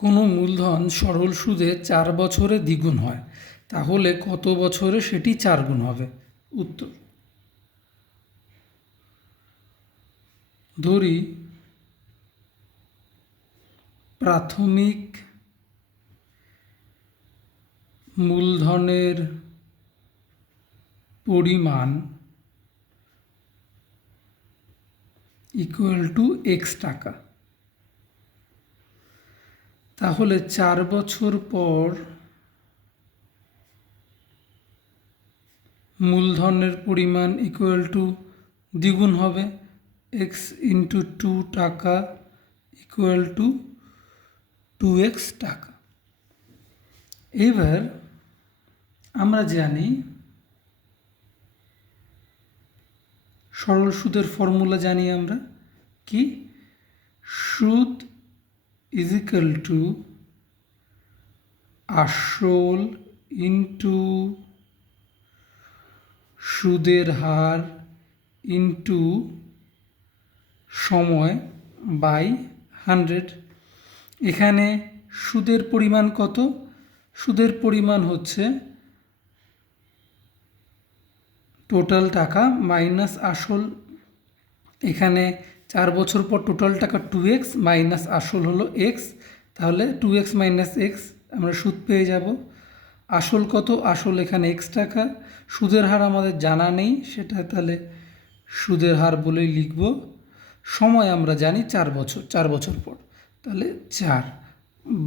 কোনো মূলধন সরল সুদে 4 বছরে দ্বিগুণ হয়, তাহলে কত বছরে সেটি 4 গুণ হবে? উত্তর: ধরি প্রাথমিক মূলধনের পরিমাণ ইকুয়াল টু এক্স টাকা, তাহলে 4 বছর পর মূলধনের পরিমাণ ইকুয়াল টু দ্বিগুণ হবে, এক্স ইন্টু 2 টাকা ইকুয়াল টু 2x টাকা। এবার আমরা জানি সরল সুদের ফর্মুলা জানি আমরা কি, সুদ ইজ ইকুয়াল টু আসল ইন্টু সুদের হার ইন্টু সময় বাই 100। এখানে সুদের পরিমাণ কত? সুদের পরিমাণ হচ্ছে টোটাল টাকা মাইনাস আসল। এখানে 4 বছর পর টোটাল টাকা 2x মাইনাস আসল হলো x, তাহলে 2x মাইনাস এক্স আমরা সুদ পেয়ে যাব। আসল কত? আসল এখানে x টাকা। সুদের হার আমাদের জানা নেই, সেটা তাহলে সুদের হার বলেই লিখব। সময় আমরা জানি 4 বছর, 4 বছর পর, তাহলে 4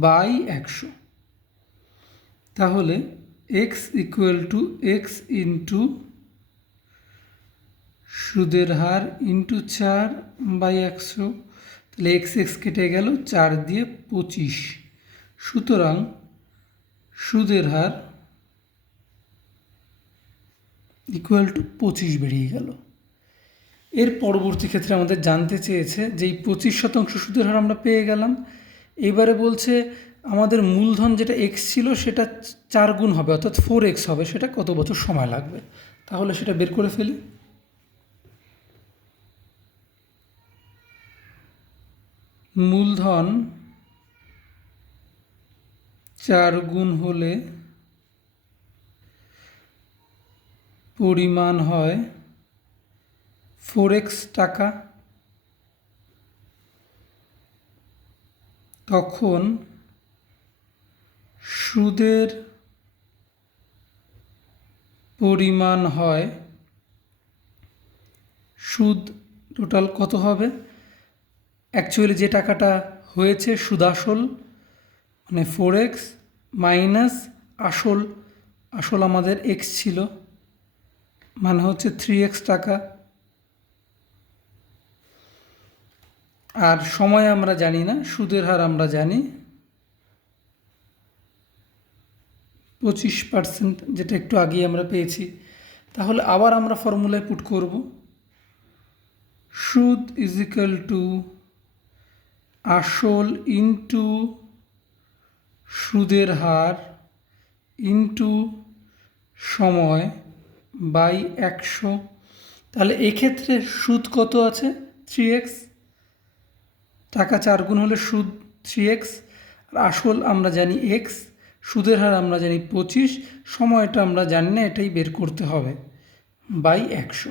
বাই 100। তাহলে x equal to x into সুদের হার ইন্টু 4 বাই 100, তাহলে x কেটে গেল, 4 দিয়ে 25। সুতরাং সুদের হার ইকুয়াল টু 25 বেরিয়ে গেল। এর পরবর্তী ক্ষেত্রে আমাদের জানতে চেয়েছে যে এই 25% সুদের হার আমরা পেয়ে গেলাম। এবারে বলছে আমাদের মূলধন যেটা x ছিল সেটা 4 গুণ হবে, অর্থাৎ 4x হবে, সেটা কত বছর সময় লাগবে? তাহলে সেটা বের করে ফেলি। মূলধন 4 গুণ হলে পরিমাণ হয় 4x টাকা, তখন সুদের পরিমাণ হয়, সুদ টোটাল কত হবে? অ্যাকচুয়ালি যে টাকাটা হয়েছে সুদ আসল মানে 4x মাইনাস আসল, আসল আমাদের x ছিল মানে হচ্ছে 3x টাকা। আর সময় আমরা জানি না, সুদের হার আমরা জানি 25%, যেটা একটু আগেই আমরা পেয়েছি। তাহলে আবার আমরা ফর্মুলায় পুট করব, সুদ ইজ ইকুয়াল টু আসল ইন্টু সুদের হার ইন্টু সময় বাই 100। তাহলে এক্ষেত্রে সুদ কত আছে? 3x টাকা, 4 গুণ হলে সুদ 3x, আর আসল আমরা জানি x, সুদের হার আমরা জানি 25, সময়টা আমরা জানি না, এটাই বের করতে হবে বাই 100।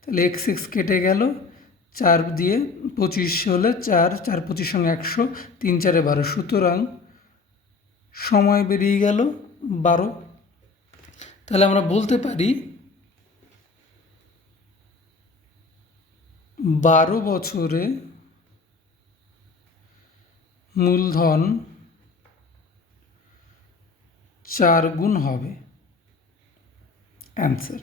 তাহলে x কেটে গেল, 4 দিয়ে 25 হলে 4, 4 25 সঙ্গে 100, 3 4 12, সুতরাং সময় বেরিয়ে গেল 12। তাহলে আমরা বলতে পারি 12 বছরে মূলধন 4 গুণ হবে। অ্যান্সার।